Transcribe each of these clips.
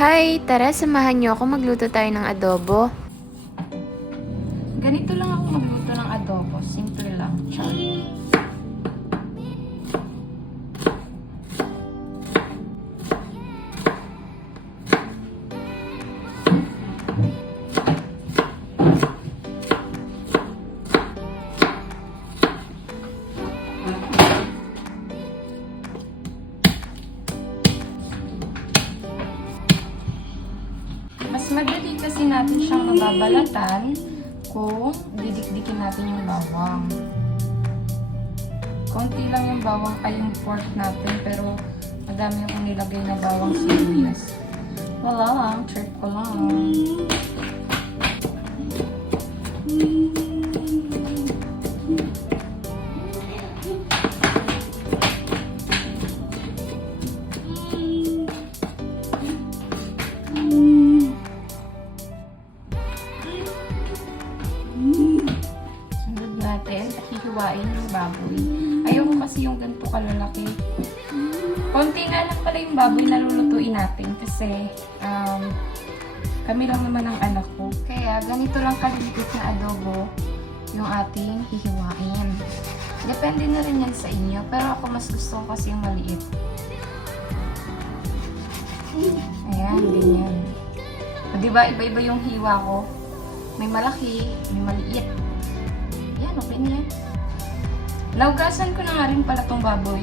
Hi! Tara, samahan niyo ako magluto tayo ng adobo. Ganito lang ako magluto ng adobo. Simple lang. Char. Mas madali kasi natin siyang mababalatan kung didikdikin natin yung bawang. Konti lang yung bawang ay yung pork natin, pero madami yung nilagay na bawang sibuyas. Wala lang, trip ko lang. Sunod natin, hihiwain yung baboy. Ayoko kasi yung ganito kalalaki. Konti nga lang pala yung baboy na lulutuin natin kasi kami lang naman ang anak ko. Kaya ganito lang kaliliit na adobo yung ating hihiwain. Depende na rin yan sa inyo, pero ako mas gusto ko kasi yung maliit. Ayan, ganyan. O, diba, iba-iba yung hiwa ko. May malaki, may maliit. Yan, okay na yan. Naugasan ko na nga rin pala tong baboy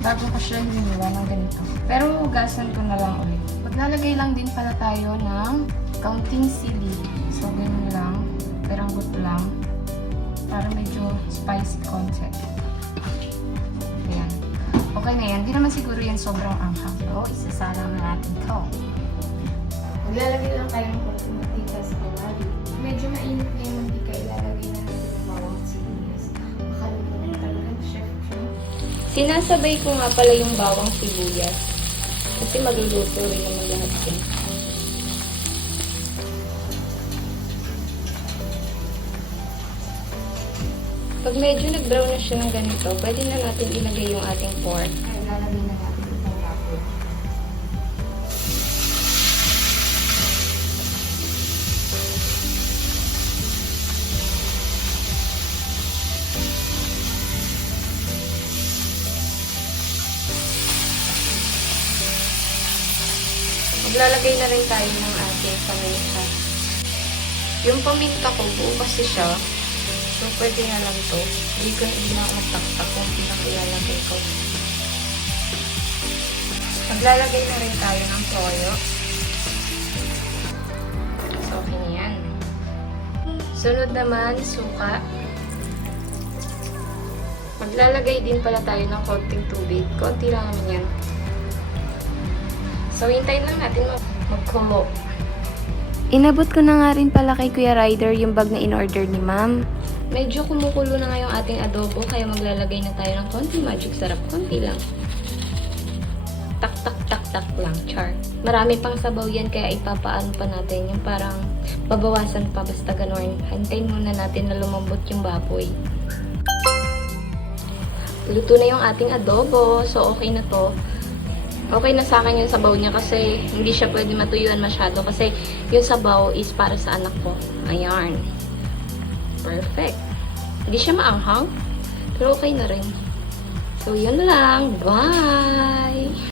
bago ko siya hiniwa ng ganito. Pero hugasan ko na lang ulit. Maglalagay lang din pala tayo ng kaunting sili. So, ganun lang. Peranggot lang. Para medyo spicy concept. Ayan. Okay na yan. Di naman siguro yan sobrang anghang. So, isasalang na natin ito. Maglalagay lang tayo ng konting mantika sa kawali. Medyo mainit na yung mantika. Ilalagay na natin yung bawang sibuyas. Makaluto na talaga, chef. Sinasabay ko nga pala yung bawang sibuyas. Kasi magluluto rin naman lahat yan. Pag medyo nag-brown na siya ng ganito, pwede na natin ilagay yung ating pork. Ay, lalagay na natin itong baboy. Maglalagay na rin tayo ng ating paminta. Yung paminta ko, buo kasi siya. So, pwede na lang to. Hindi na ako magtaktak kung pinakailalagay ko. Maglalagay na rin tayo ng toyo. So, okay na yan. Sunod naman, suka. Maglalagay din pala tayo ng konting tubig. Konti lang naman yan. So, hintayin lang natin magkulo. Inabot ko na nga rin pala kay Kuya Ryder yung bag na in-order ni Ma'am. Medyo kumukulo na nga yung ating adobo, kaya maglalagay na tayo ng konti magic sarap. Konti lang. Tak, tak, tak, tak lang. Char. Marami pang sabaw yan, kaya ipapaano pa natin. Yung parang babawasan pa, basta ganun. Hintayin muna natin na lumambot yung baboy. Luto na yung ating adobo. So, okay na to. Okay na sa akin yung sabaw niya kasi hindi siya pwede matuyuan masyado kasi yung sabaw is para sa anak ko. Ayan. Perfect. Hindi siya maanghang, pero okay na rin. So, yun lang. Bye!